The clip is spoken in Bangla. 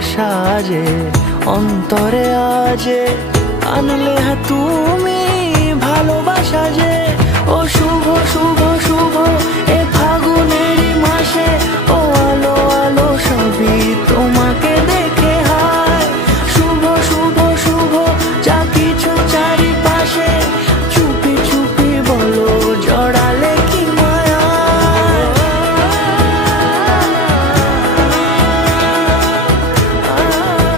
সাজে অন্তরে আজে আনলে তুমি ভালোবাসা যে। ও শুভ শুভ শুভ